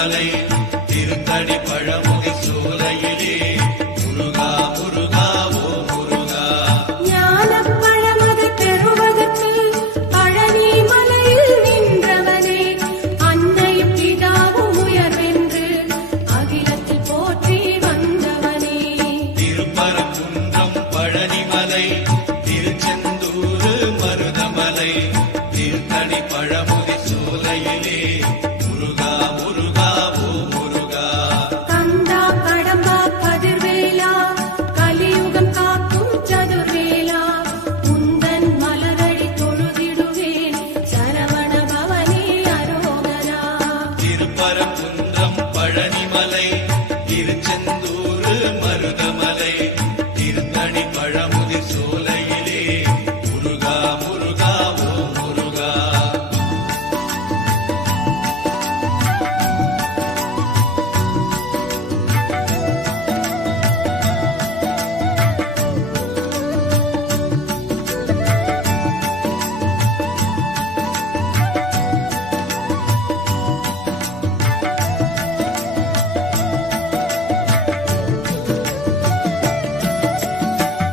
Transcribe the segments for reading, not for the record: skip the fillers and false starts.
மருதமலை திருத்தணி பழமுதி சோலையிலே முருகா முருகா ஓ முருகா. ஞானப் பழமது பெறுவதற்கு பழனி மலையில் நின்றவனே, அன்னை பிதாவும் உயர்வென்று அகிலத்தில் போற்றி வந்தவனே. திருப்பரங்குன்றம் பழனிமலை திருச்செந்தூர் மருதமலை திருத்தணி பழமுதி சோலையிலே முருகா முருகா ஓ முருகா. கந்தா கடம்பா கதிர்வேலா கலியுகம் காக்கும் சதுர்வேலா, உந்தன் மலரடி தொழுதிடுவேன் சரவண பவனே அரோகரா. திருப்பரங்குன்றம் பழனிமலை திருச்செந்தூர் மருதமலை திருத்தணி பழமுதி சோலையிலே முருகா முருகா ஓ முருகா.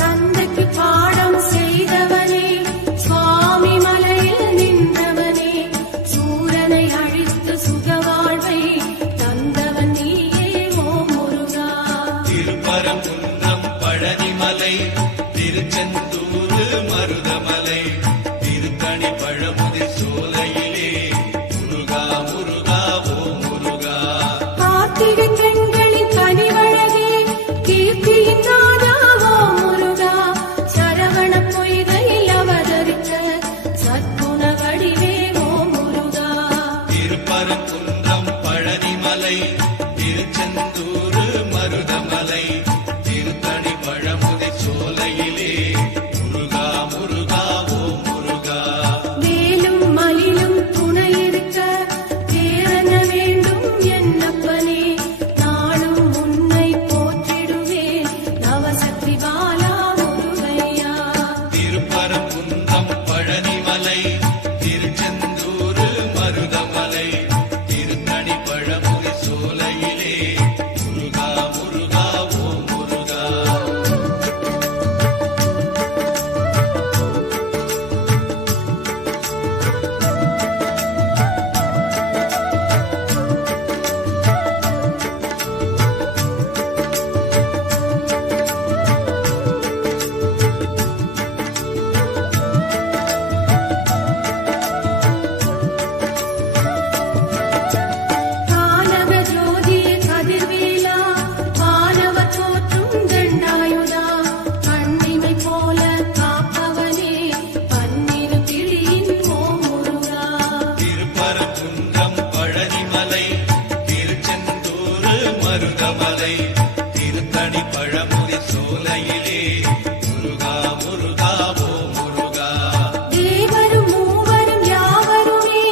தந்தைக்கு பாடம் செய்தவனே, சுவாமி மலையில் நின்றவனே, சூரனை அழித்து சுகவாழ்வை தந்தவன் நீயே ஓ முருகா. திருப்பரங்குன்றம் பழனிமலை திருச்செந்தூர் மருதமலை திருத்தணி பழமுதி சோலையிலே முருகா முருகா ஓ முருகா. கார்த்திகை பெண்களின் கனிவழகே, கீர்த்தியின் நாதா ஓ முருகா. சரவண பொய்கையில் அவதரித்த சத்குண வடிவே ஓ முருகா. திருப்பரங்குன்றம் பழனிமலை திருச்செந்தூர் மருதமலை திருத்தணி பழமுதி சோலையிலே முருகா முருகா ஓ முருகா. வேலும் மலிலும் துணையிருக்க வேறென்ன வேண்டும் என்னப்பனே, நாளும் உன்னை போற்றிடுவேன் நவசக்தி பாலா முருகையா. திருப்பரங்குன்றம் பழனிமலை திருச்செந்தூர் மருதமலை திருத்தணி பழமுதி சோலையிலே முருகா முருகா ஓ முருகா. கானக ஜோதிய கதிர்வேலா, வானவர் போற்றும் தண்டாயுதா, கண்ணிமை போல காப்பவனே பன்னிரு கிளியின் ஓ முருகா. திருப்பரங்குன்றம் பழனிமலை திருச்செந்தூர் மருதமலை திருத்தணி பழமுதி சோலையிலே முருகா முருகா ஓ முருகா. தேவரும் மூவரும் யாவருமே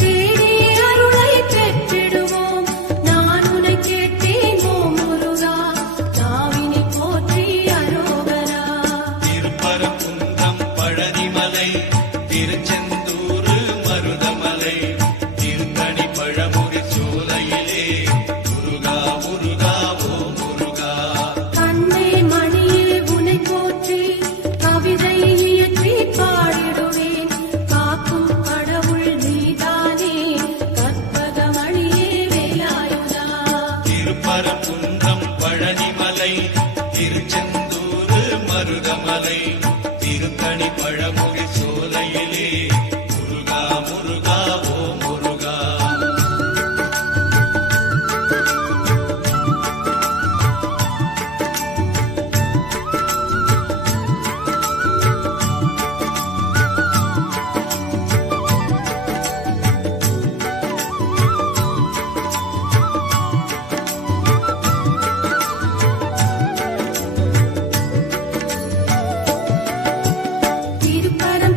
தேடிய அருளை பெற்றிடுவோம், நான் உன்னை கேட்டேன் ஓ முருகா. தாவினை போற்றி அரோகரா. திருப்பரங்குன்றம் பழனிமலை திருச்செந்தூர் மருதமலை திருத்தணி பழமுதி சோலையிலே முருகா முருகா ஓ முருகா. கண்ணே மணியே உனை போற்றி கவிதை இயற்றி பாடிடுவேன், காக்கும் கடவுள் நீதானே கற்பகமணியே வேலாயுதா. திருப்பரங்குன்றம் பழனிமலை திருச்செந்தூர் மருதமலை திருத்தணி பழமுதி சோலையிலே முருகா முருகா ஓ முருகா. திருப்பரம்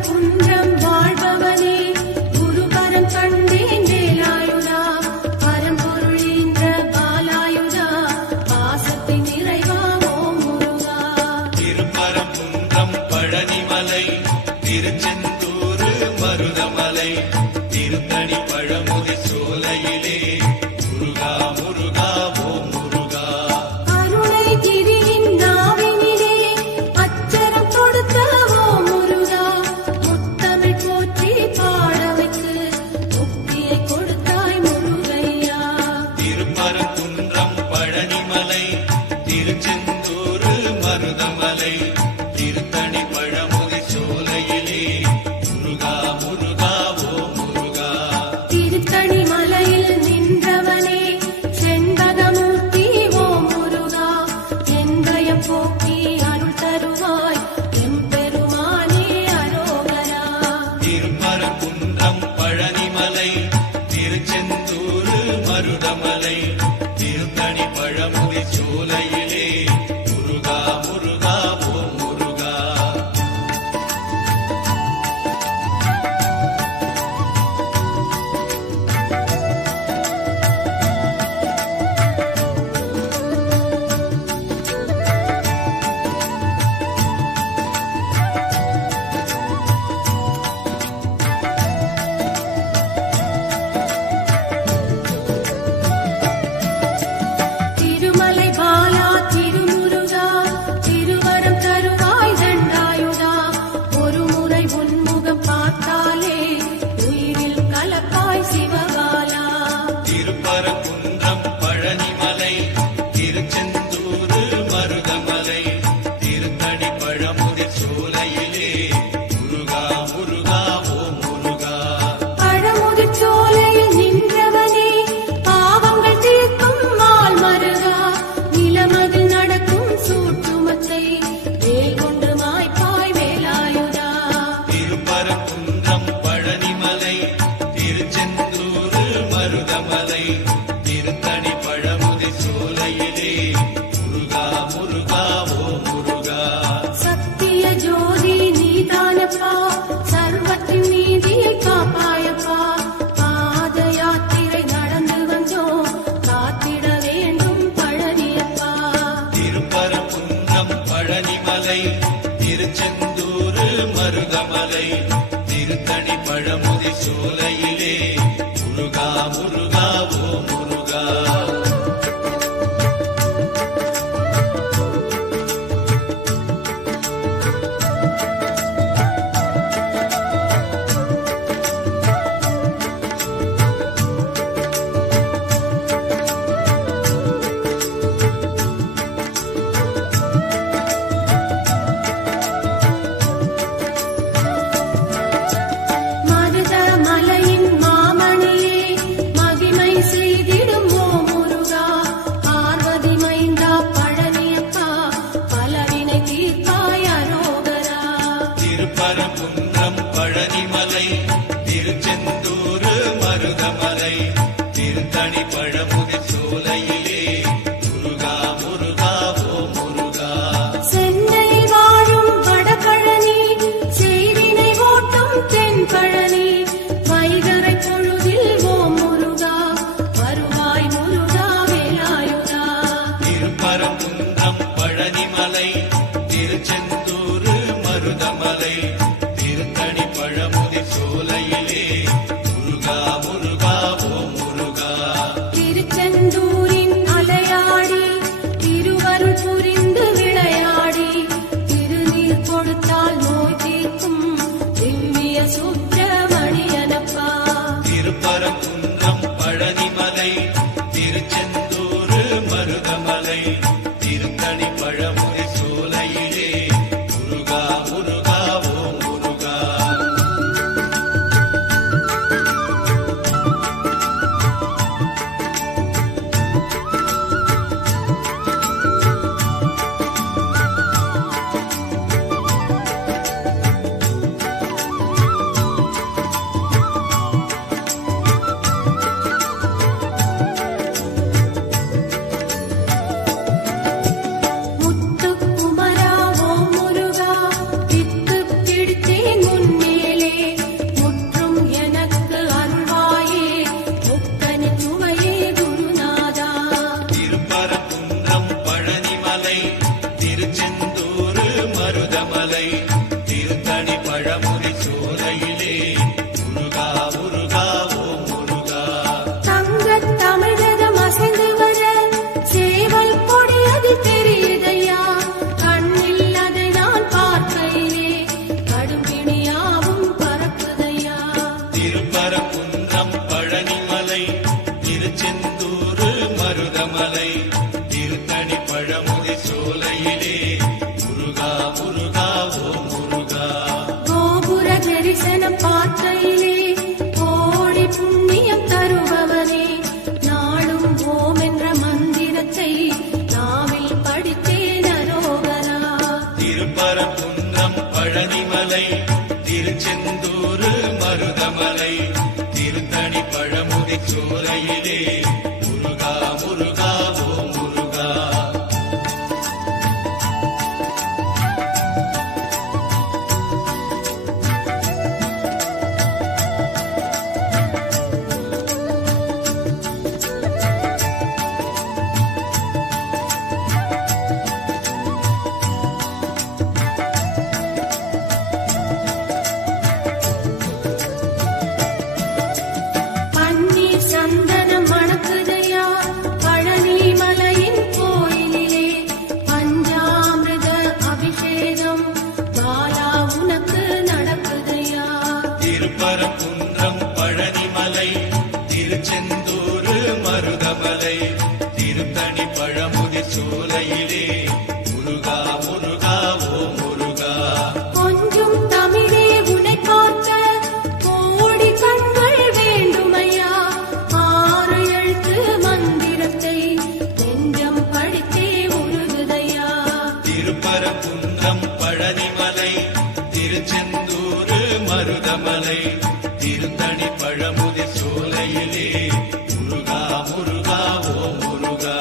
பழமுதி சோலையிலே முருகா முருகா ஓம் முருகா. தங்கத் தமிழகம் அசைந்து வர சேவல் கொடி அது தெரியுதையா, கண்ணில் அதை நான் பார்க்கையிலே கடும்பிணியாவும் பறக்குதையா. திருப்பரங்குன்றம் பழனிமலை திருச்செந்தூர் மருதமலை திருத்தணி பழமுதி சோலையிலே முருகா முருகா ஓம் முருகா. கோபுர தரிசனம் பார்க்கையிலே கோடி புண்ணியம் தருபவனே, நாளும் ஓம் என்ற மந்திரத்தை நாவில் படித்தேன் அரோகரா. திருப்பரங்குன்றம் பழனிமலை திருச்செந்தூர் மருதமலை திருத்தணி பழமுதி சோலையிலே முருகா முருகா ஓம் முருகா. பன்னீர் சந்தனம் மணக்குதையா பழனி மலையின் கோயிலிலே, பஞ்சாமிர்த அபிஷேகம் பாலா உனக்கு நடக்குதையா. திருப்பரங்குன்றம் பழனிமலை திருச்செந்தூர் மருதமலை திருத்தணி பழமுதி சோலையிலே முருகா முருகா ஓம் முருகா. கொஞ்சம் தமிழே உனை பார்க்க கோடி கண்கள் வேண்டுமையா, ஆறு எழுத்து மந்திரத்தை நெஞ்சம் படித்தே உருகுதையா. திருப்பரங்குன்றம் பழனிமலை திருச்செந்தூர் மருதமலை திருத்தணி பழமுதி சோலையிலே முருகா முருகா ஓம் முருகா.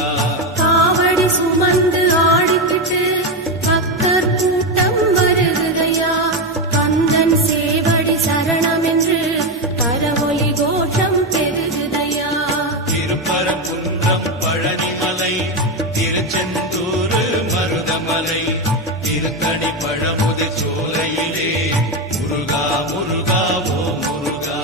காவடி சுமந்து ஆடிக்கிட்டு பக்தர் கூட்டம் வருகுதையா, கந்தன் சேவடி சரணம் என்று பரவொலி கோஷம் பெருகுதையா. திருப்பரங்குன்றம் பழனிமலை திருச்செந்தூர் மருதமலை திருத்தணி பழமுதி சோலையிலே முருகா முருகா ஓம் முருகா.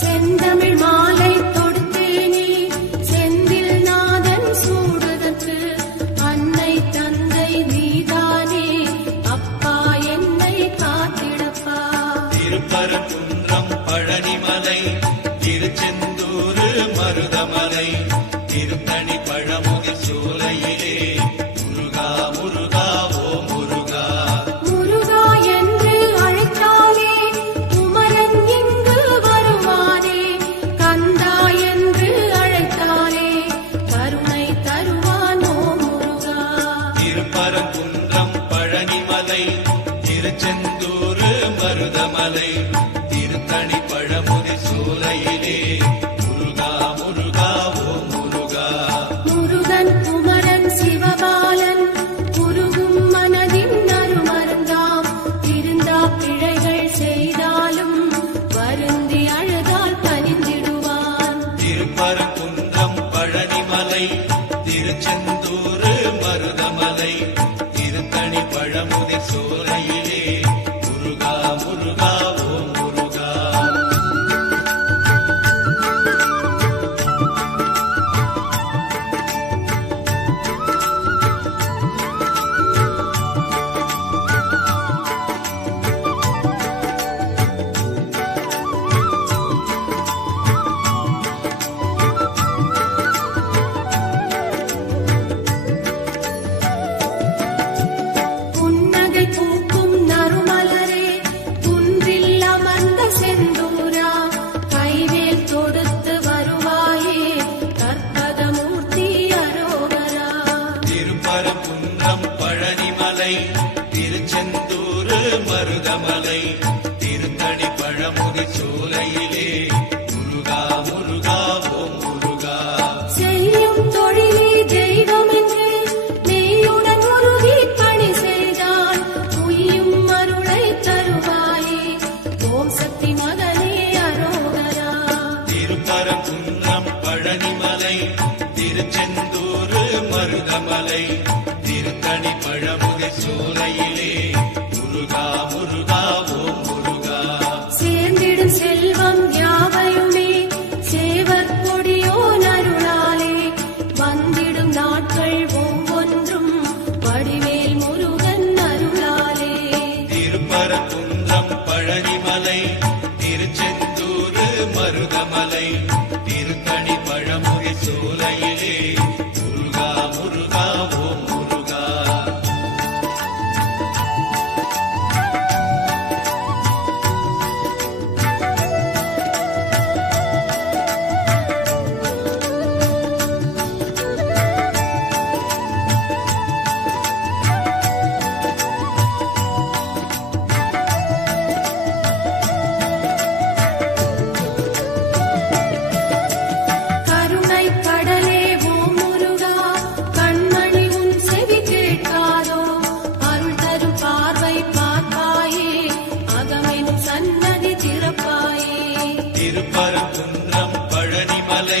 செந்தமிழ் மாலை தொடுத்தேனே, செந்தமிழ்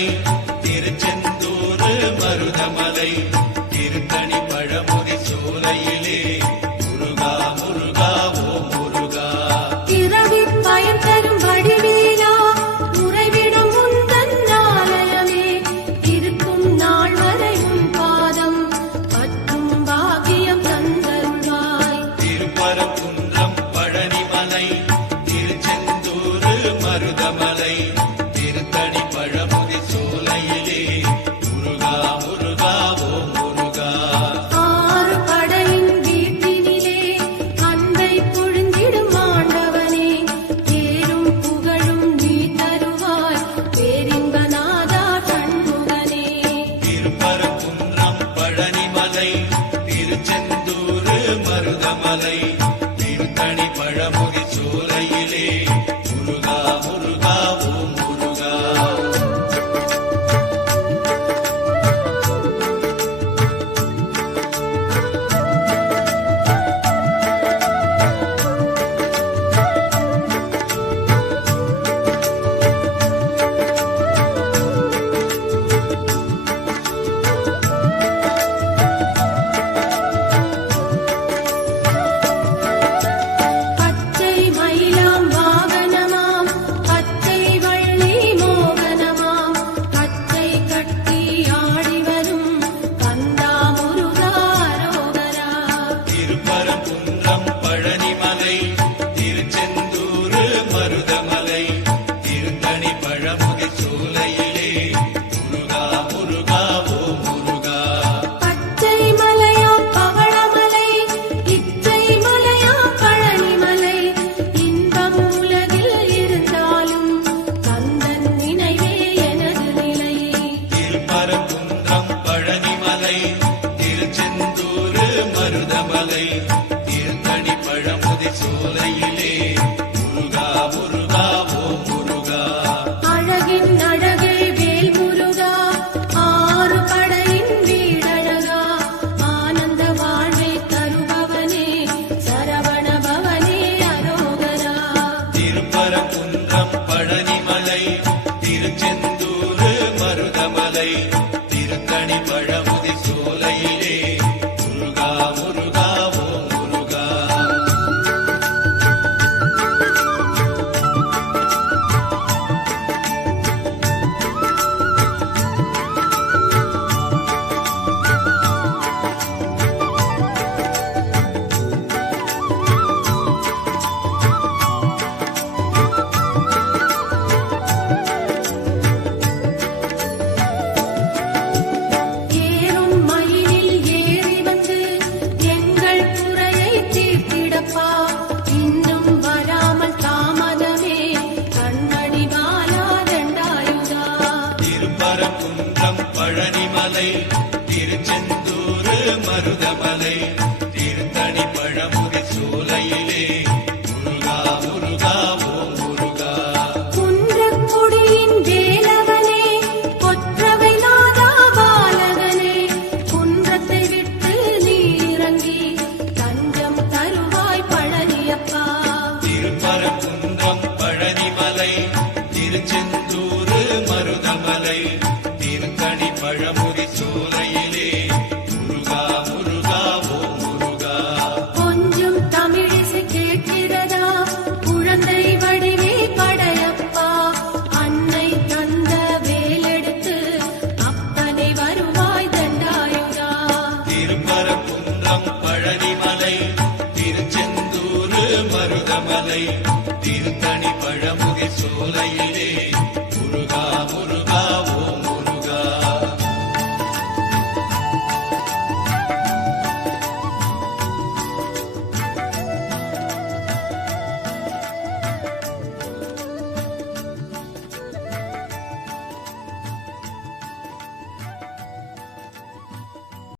பழனிமலை திருச்செந்தூர் மருதமலை திருத்தணி பழமுதி சோலையிலே முருகா முருகா ஓ முருகா பிறவி பயன் தரும் வடிவேலா உறைவிடும் உந்தன் ஆலயமே இருக்கும் நாள் வரை உன் பாதம் பற்றும் பாக்கியம் தந்தருள்வாய் திருப்பரங்குன்றம் பழனிமலை திருச்செந்தூர் மருதமலை திருத்தணி பழமுதி சோலையிலே முருகா முருகா ஓ முருகா ஆறு படையின் வீட்டினிலே அன்பை பொழிந்திடும் ஆண்டவனே பேரும் புகழும் நீ தருவாய் பேரின்பநாதா சண்முகனே திருப்பரங்குன்றம் பழனிமலை திருச்செந்தூர் மருதமலை திருத்தணி பழமுதி சோலையிலே முருகா முருகா ஓ முருகா பச்சை மயிலாம் வாகனமாம் பச்சை வள்ளி மோகனமாம் பச்சை கட்டி ஆடி வரும் கந்தா முருகா ரோகரா திருப்பரங்குன்றம் பழனிமலை திருச்செந்தூர் மருதமலை திருத்தணி பழமுதி சோலையிலே முருகா முருகா ஓ முருகா பச்சை மலையாம் பவளமலை இச்சை மலையாம் பழனிமலை இன்பம் உலகில் இருந்தாலும் கந்தன் நினைவே எனது நிலை திருப்பரங்குன்றம் பழனிமலை திருச்செந்தூர் மருதமலை திருத்தணி பழமுதி சோலையிலே முருகா முருகா ஓ முருகா அழகின் அழகே வேல் முருகா ஆறு படையின் வீடழகா ஆனந்த வாழ்வை தருபவனே சரவண பவனே அரோகரா திருப்பரங்குன்றம் பழனிமலை திருச்செந்தூர் மருதமலை திருத்தணி பழமுதி சோலையிலே முருகா முருகா ஓ முருகா ஏறும் மயிலில் ஏறி வந்து எங்கள் குறையை தீர்த்திடப்பா இன்னும் வராமல் தாமதமே கண்ணடி பாலா தண்டாயுதா திருப்பரங்குன்றம் பழனிமலை திருச்செந்தூர் மருதமலை திருத்தணி பழமுதி சோலையிலே முருகா முருகா ஓ முருகா குன்றக்குடியின் வேலவனே கொற்றவை நாதா பாலகனே குன்றத்தை விட்டு நீ இறங்கி தஞ்சம் தருவாய் பழனியப்பா திருப்பரங்குன்றம் பழனிமலை திருச்செந்தூர் மருதமலை திருத்தணி பழமுதி சோலையிலே முருகா முருகா ஓ முருகா கொஞ்சம் தமிழிசை கேட்கிறதா குழந்தை வடிவே படையப்பா அன்னை தந்த வேலெடுத்து அப்பனை வருவாய் தண்டாயுதா திருப்பரங்குன்றம் பழனிமலை திருச்செந்தூர் மருதமலை திருத்தணி